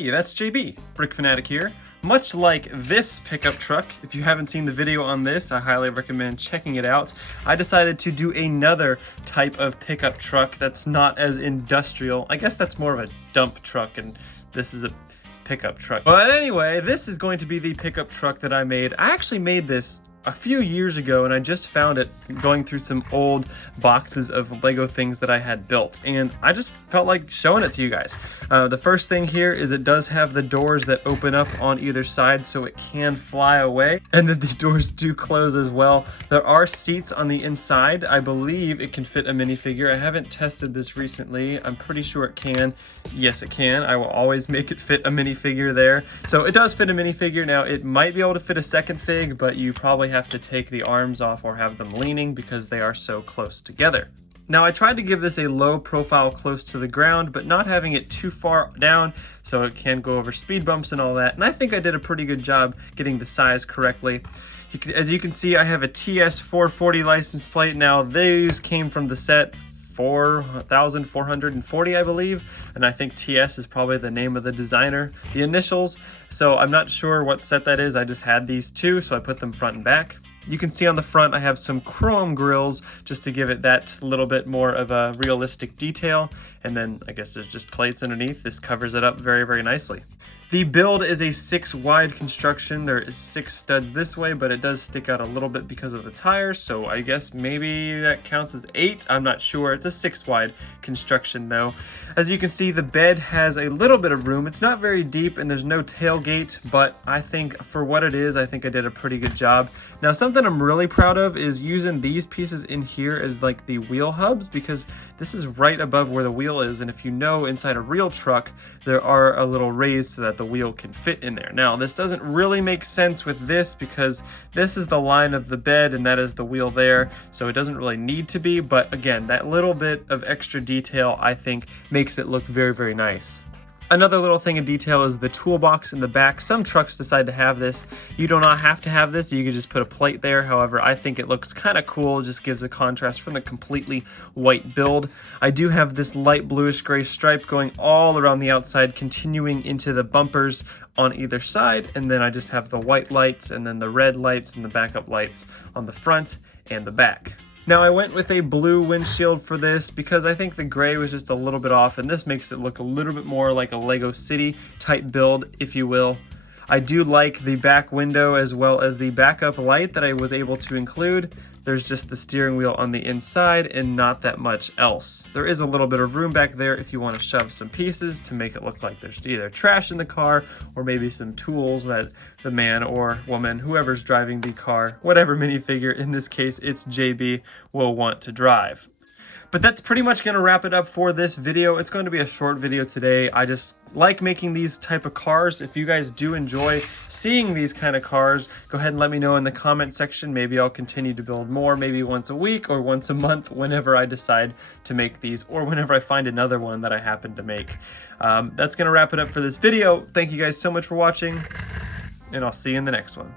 Hey, that's JB, Brick Fanatic here. Much like this pickup truck, if you haven't seen the video on this, I highly recommend checking it out. I decided to do another type of pickup truck that's not as industrial. I guess that's more of a dump truck, and this is a pickup truck. But anyway, this is going to be the pickup truck that I made. I actually made this a few years ago, and I just found it going through some old boxes of Lego things that I had built, and I just felt like showing it to you guys. The first thing here is it does have the doors that open up on either side so it can fly away, and then the doors do close as well. There are seats on the inside. I believe it can fit a minifigure. I haven't tested this recently. I'm pretty sure it can. Yes, it can. I will always make it fit a minifigure there. So it does fit a minifigure. Now it might be able to fit a second fig, but you probably have to take the arms off or have them leaning because they are so close together. Now I tried to give this a low profile close to the ground, but not having it too far down so it can go over speed bumps and all that, and I think I did a pretty good job getting the size correctly. As you can see, I have a TS440 license plate. Now these came from the set 4,440, I believe, and I think TS is probably the name of the designer, the initials, so I'm not sure what set that is. I just had these two, so I put them front and back. You can see on the front I have some chrome grills just to give it that little bit more of a realistic detail, and then I guess there's just plates underneath. This covers it up very, very nicely. The build is a 6 wide construction. There is 6 studs this way, but it does stick out a little bit because of the tires, so I guess maybe that counts as 8. I'm not sure. It's a 6 wide construction though. As you can see, the bed has a little bit of room. It's not very deep and there's no tailgate, but I think for what it is, I think I did a pretty good job. Now something I'm really proud of is using these pieces in here as like the wheel hubs, because this is right above where the wheel is, and if you know, inside a real truck there are a little raise so that the wheel can fit in there. Now this doesn't really make sense with this because this is the line of the bed and that is the wheel there, so it doesn't really need to be, but again, that little bit of extra detail I think makes it look very, very nice. Another little thing in detail is the toolbox in the back. Some trucks decide to have this. You do not have to have this. You can just put a plate there. However, I think it looks kind of cool. It just gives a contrast from the completely white build. I do have this light bluish gray stripe going all around the outside, continuing into the bumpers on either side. And then I just have the white lights and then the red lights and the backup lights on the front and the back. Now I went with a blue windshield for this because I think the gray was just a little bit off, and this makes it look a little bit more like a Lego City type build, if you will. I do like the back window as well as the backup light that I was able to include. There's just the steering wheel on the inside and not that much else. There is a little bit of room back there if you want to shove some pieces to make it look like there's either trash in the car or maybe some tools that the man or woman, whoever's driving the car, whatever minifigure, in this case it's JB, will want to drive. But that's pretty much going to wrap it up for this video. It's going to be a short video today. I just like making these type of cars. If you guys do enjoy seeing these kind of cars, go ahead and let me know in the comment section. Maybe I'll continue to build more, maybe once a week or once a month, whenever I decide to make these, or whenever I find another one that I happen to make. That's going to wrap it up for this video. Thank you guys so much for watching, and I'll see you in the next one.